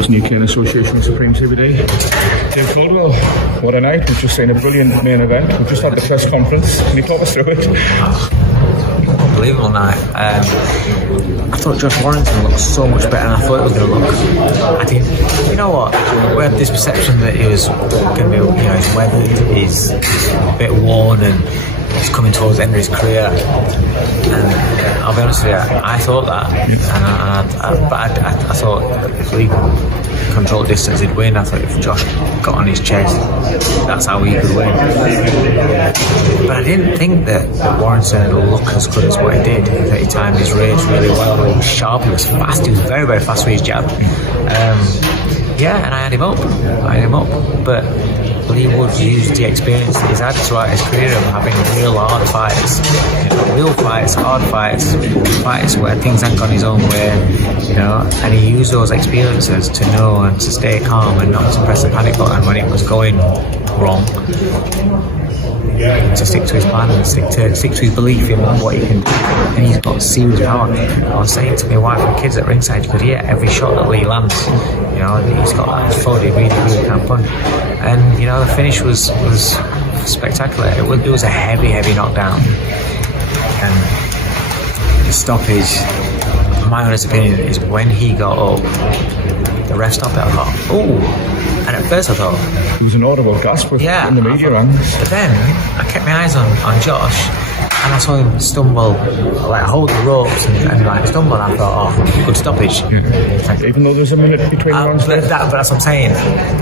UK Association of Supreme CBD. Dave Coldwell, what a night. We've just seen a brilliant main event. We've just had the press conference. Can you talk us through it? Unbelievable night. I thought Josh Warrington looked so much better than I thought it was going to look. I didn't. You know what? We had this perception that he was going to be, he's weathered, he's a bit worn, and he's coming towards the end of his career. And I'll be honest with you, I thought that. But I thought if Leigh controlled distance, he'd win. I thought if Josh got on his chest, that's how he could win. But I didn't think that Warrington would look as good as what he did. That he timed his range really well. He was sharp, he was fast, he was very, very fast with his jab. And I had him up. But Leigh Wood used the experience that he's had throughout his career of having real hard fights, hard fights where things haven't gone his own way, and he used those experiences to know and to stay calm and not to press the panic button when it was going wrong, to stick to his plan and stick to his belief in what he can do. And he's got serious power. I was saying to my wife and kids at ringside, you could hear every shot that Leigh lands. He's got that authority, really can punch. And the finish was spectacular. It was a heavy knockdown. And the stoppage, my honest opinion, is when he got up, the ref stopped it. I thought, oh. And at first I thought... It was an audible gasp in the media round. But then I kept my eyes on Josh, and I saw him stumble, hold the ropes and stumble, and I thought, good stoppage. Even though there's a minute between rounds there? But that's what I'm saying.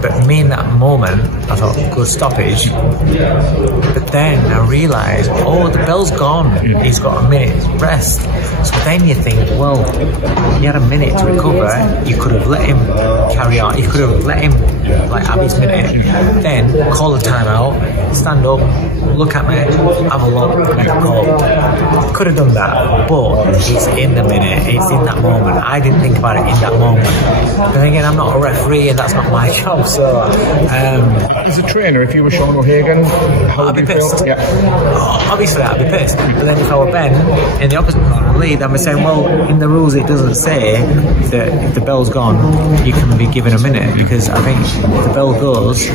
But me in that moment, I thought, good stoppage. But then I realised, the bell's gone. He's got a minute's rest. So then you think, well, he had a minute to recover. You could have let him carry on. You could have let him have his minute, then call a timeout, stand up, look at me, have a look, make a call. Could have done that, but it's in the minute, it's in that moment. I didn't think about it in that moment. Then again, I'm not a referee and that's not my job, so... As a trainer, if you were Sean O'Hagan, how would you feel? Yeah. Obviously I'd be pissed, but then if I were Ben, in the opposite corner, Leigh, I'd be saying, well, in the rules it doesn't say that if the bell's gone, you can be given a minute, because I think if the bell goes,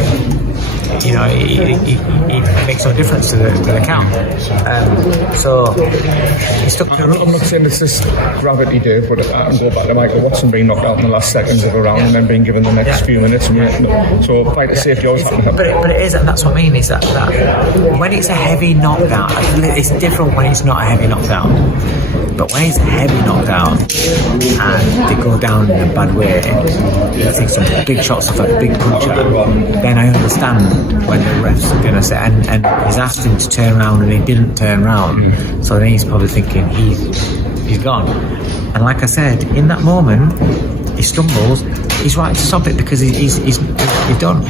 it makes no difference to the count. So he stuck to the rules. I'm not saying it's this gravity, Dave, but I can go back to Michael Watson being knocked out in the last seconds of a round and then being given the next few minutes. So fight to safety always happens. But it is, and that's what I mean, is that when it's a heavy knockdown, it's different when it's not a heavy knockdown. But when it's a heavy knockdown and they go down in a bad way, I think some big shots off a big puncher, then I understand when the refs are going to say, and he's asked him to turn around and he didn't turn around, so then he's probably thinking he's gone. And like I said, in that moment, he stumbles, he's right to stop it because he's done.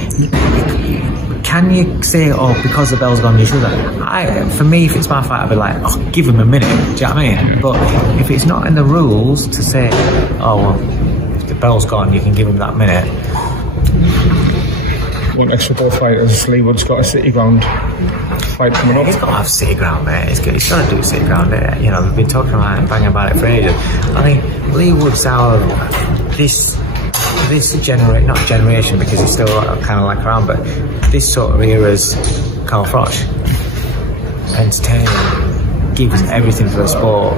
Can you say, because the bell's gone, you should have? For me, if it's my fight, I'd be like, give him a minute. Do you know what I mean? But if it's not in the rules to say, if the bell's gone, you can give him that minute. One extra both fighters. Leigh Wood's got a city ground fight coming up. He's got to have city ground, mate. He's got to do city ground. We've been talking about it and banging about it for ages. I mean, Leigh Wood's our this generation, not generation because he's still kind of around, but this sort of era's Carl Froch. Entertaining, gives everything for the sport,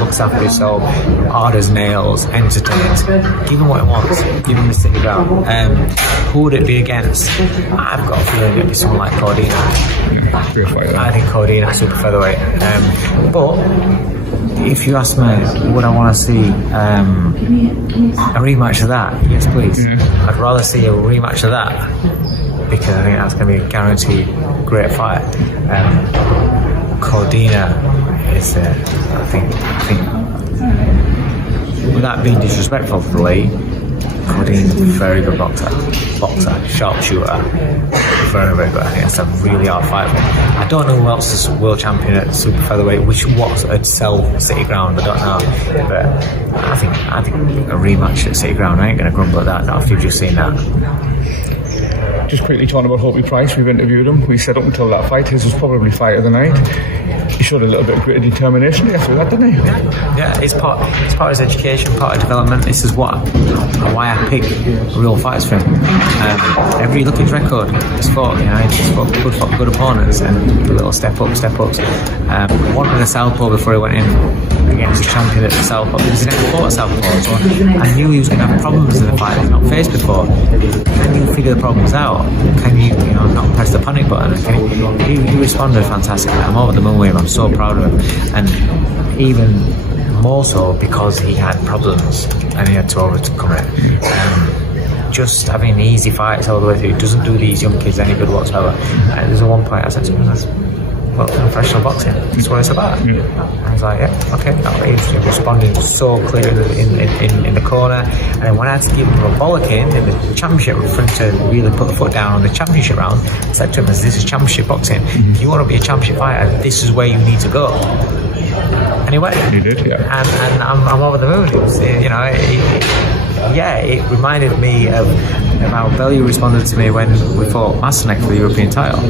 looks after himself, hard as nails, entertains. Give him what he wants, give him the city ground. Who would it be against? I've got a feeling it'd be someone like Cordina. I think Cordina super featherweight. But if you ask me, would I want to see a rematch of that? Yes, please. I'd rather see a rematch of that because I think that's going to be a guaranteed great fight. Cordina is, I think, without being disrespectful to Leigh, Cordina's a very good boxer, sharpshooter, very, very good. I think that's a really hard fight for him. I don't know who else is world champion at super featherweight, would sell city ground, I don't know, but I think a rematch at city ground, I ain't going to grumble at that, not after you've just seen that. Just quickly talking about Hopey Price, we've interviewed him. We said up until that fight, his was probably fight of the night. He showed a little bit of greater determination after that, didn't he? Yeah, it's part of his education, part of development. This is why I pick real fights for him. Every look at his record, he's fought good opponents and little step-ups. Wanted a southpaw before he went in against the champion at the southpaw, because he never fought a southpaw, so I knew he was going to have problems in the fight he's not faced before. Can you figure the problems out? Can you not press the panic button? He responded fantastically. I'm over the moon with him. I'm so proud of him, and even more so because he had problems and he had to overcome it. Just having easy fights all the way through, he doesn't do these young kids any good whatsoever. There's a one point I said to him, well, professional boxing, that's what it's about. Yeah. I was like, yeah, okay. He's responding so clear in the corner. And then when I had to give him a bollocking in the championship for him to really put the foot down on the championship round, I said to him, this is championship boxing. If you want to be a championship fighter, this is where you need to go. And he went. He did, yeah. And I'm over the moon. It was, it reminded me of how Bellew responded to me when we fought Masterneck for the European title.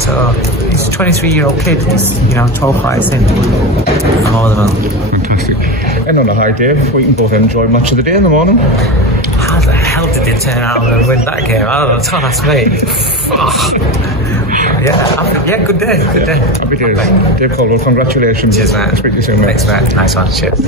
So he's a 23-year-old kid. He's 12 fights in. I'm over the moon. Fantastic. And on a high day, we can both enjoy much of the day in the morning. How the hell did they turn out and win that game? I don't know. Don't ask me. Good day. Happy days. Dave Coldwell, congratulations. Cheers, man. I'll speak to you soon, mate. Thanks, man. Nice one. Cheers.